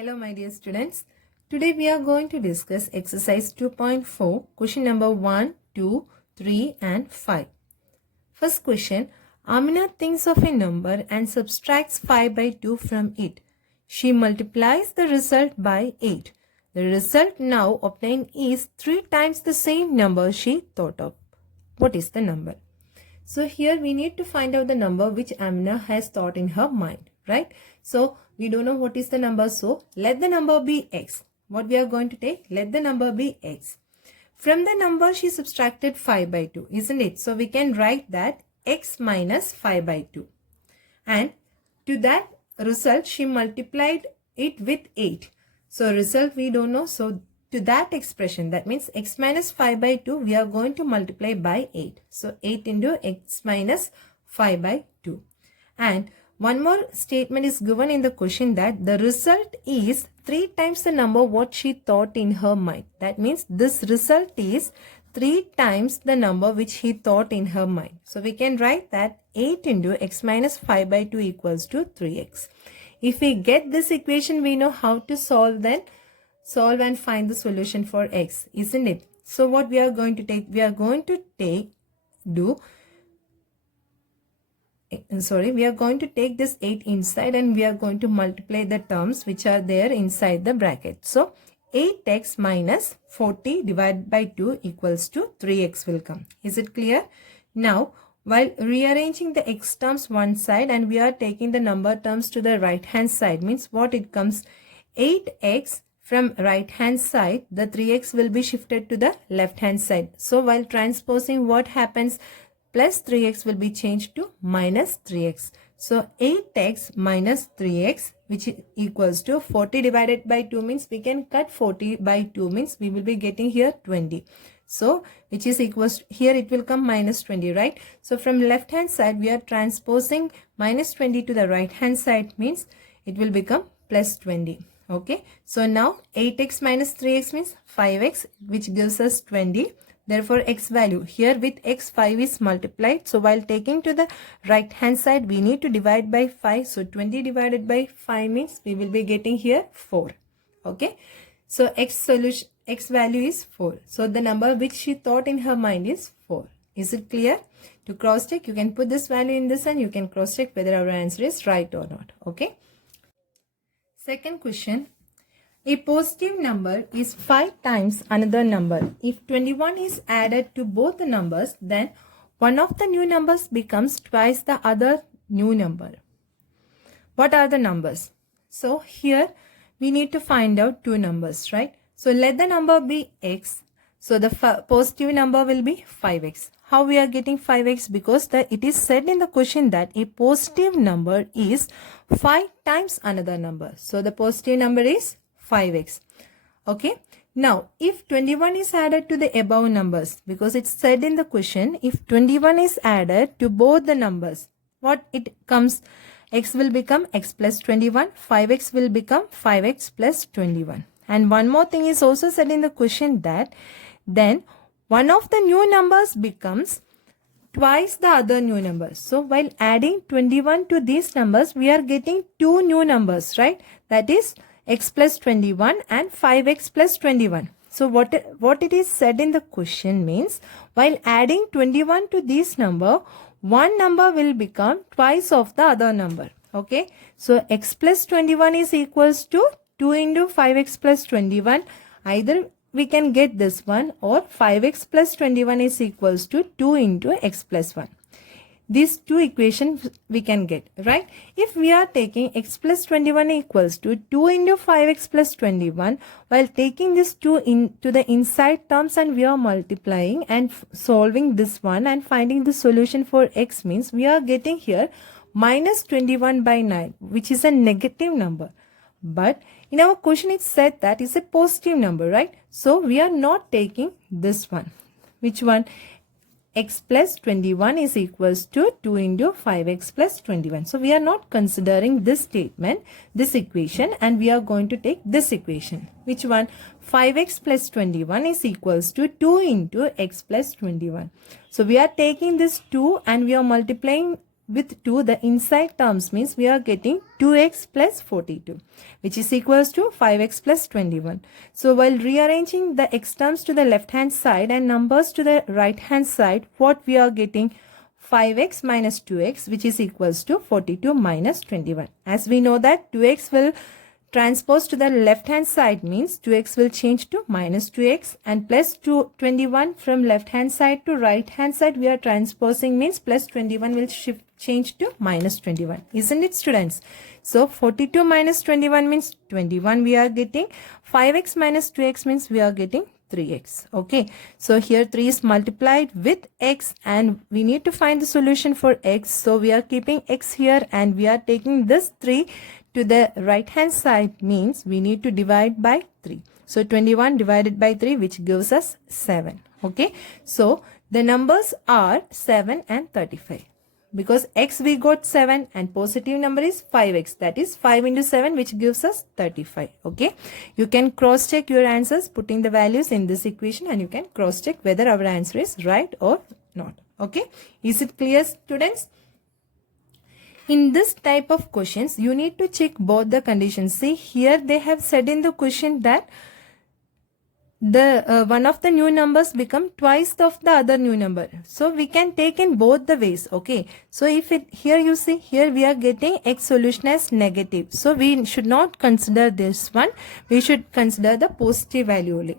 Hello my dear students. Today we are going to discuss exercise 2.4 question number 1, 2, 3 and 5. First question, Amina thinks of a number and subtracts 5 by 2 from it. She multiplies the result by 8. The result now obtained is 3 times the same number she thought of. What is the number? So here we need to find out the number which Amina has thought in her mind, right? So we don't know what is the number, so let the number be x. What we are going to take? Let the number be x. From the number she subtracted 5 by 2, isn't it? So we can write that x minus 5 by 2. And to that result she multiplied it with 8. So result we don't know, so to that expression, that means x minus 5 by 2, we are going to multiply by 8. So 8 into x minus 5 by 2. And one more statement is given in the question that the result is 3 times the number what she thought in her mind. That means this result is 3 times the number which he thought in her mind. So we can write that 8 into x minus 5 by 2 equals to 3x. If we get this equation, we know how to solve and find the solution for x, isn't it? So what we are going to take? We are going to take this 8 inside and we are going to multiply the terms which are there inside the bracket. So 8x minus 40 divided by 2 equals to 3x will come. Is it clear? Now, while rearranging the x terms one side and we are taking the number terms to the right hand side, means what it comes? 8x from right hand side, the 3x will be shifted to the left hand side. So while transposing, what happens? Plus 3x will be changed to minus 3x. So 8x minus 3x, which equals to 40 divided by 2, means we can cut 40 by 2, means we will be getting here 20. So which is equals to, here it will come minus 20, right? So from left hand side we are transposing minus 20 to the right hand side, means it will become plus 20. Okay, so now 8x minus 3x means 5x, which gives us 20. Therefore, x value here with x 5 is multiplied. So while taking to the right hand side, we need to divide by 5. So 20 divided by 5 means we will be getting here 4. Okay, so x value is 4. So the number which she thought in her mind is 4. Is it clear? To cross check, you can put this value in this and you can cross check whether our answer is right or not. Okay. Second question. A positive number is 5 times another number. If 21 is added to both the numbers, then one of the new numbers becomes twice the other new number. What are the numbers? So here we need to find out two numbers, right? So let the number be x. So the positive number will be 5x. How we are getting 5x? Because it is said in the question that a positive number is 5 times another number. So the positive number is 5x. Okay. Now, if 21 is added to the above numbers, because it's said in the question, if 21 is added to both the numbers, what it comes? X will become x plus 21. 5x will become 5x plus 21. And one more thing is also said in the question that then one of the new numbers becomes twice the other new numbers. So while adding 21 to these numbers, we are getting two new numbers, right? That is x plus 21 and 5x plus 21. So what it is said in the question means, while adding 21 to this number, one number will become twice of the other number. Okay. So x plus 21 is equals to 2 into 5x plus 21. Either we can get this one, or 5x plus 21 is equals to 2 into x plus 1. These two equations we can get, right? If we are taking x plus 21 equals to 2 into 5x plus 21, while taking this 2 into the inside terms and we are multiplying and solving this one and finding the solution for x, means we are getting here minus 21 by 9, which is a negative number. But in our question it said that is a positive number, right? So we are not taking this one. Which one? X plus 21 is equals to 2 into 5x plus 21. So we are not considering this statement, this equation, and we are going to take this equation. Which one? 5x plus 21 is equals to 2 into x plus 21. So we are taking this 2 and we are multiplying with 2, the inside terms means we are getting 2x plus 42, which is equals to 5x plus 21. So while rearranging the x terms to the left hand side and numbers to the right hand side, what we are getting? 5x minus 2x, which is equals to 42 minus 21. As we know that 2x will transpose to the left hand side means 2x will change to minus 2x, and plus 21 from left hand side to right hand side we are transposing means plus 21 will change to minus 21. Isn't it, students? So 42 minus 21 means 21 we are getting. 5x minus 2x means we are getting 3x. Okay, so here 3 is multiplied with x and we need to find the solution for x. So we are keeping x here and we are taking this 3 to the right hand side means we need to divide by 3. So 21 divided by 3, which gives us 7. Okay, so the numbers are 7 and 35. Because x we got 7 and positive number is 5x, that is 5 into 7, which gives us 35. Okay, you can cross check your answers putting the values in this equation and you can cross check whether our answer is right or not. Okay, is it clear, students? In this type of questions, you need to check both the conditions. See, here they have said in the question that the one of the new numbers become twice of the other new number. So we can take in both the ways. Okay, so if it here you see here we are getting x solution as negative, so we should not consider this one, we should consider the positive value only.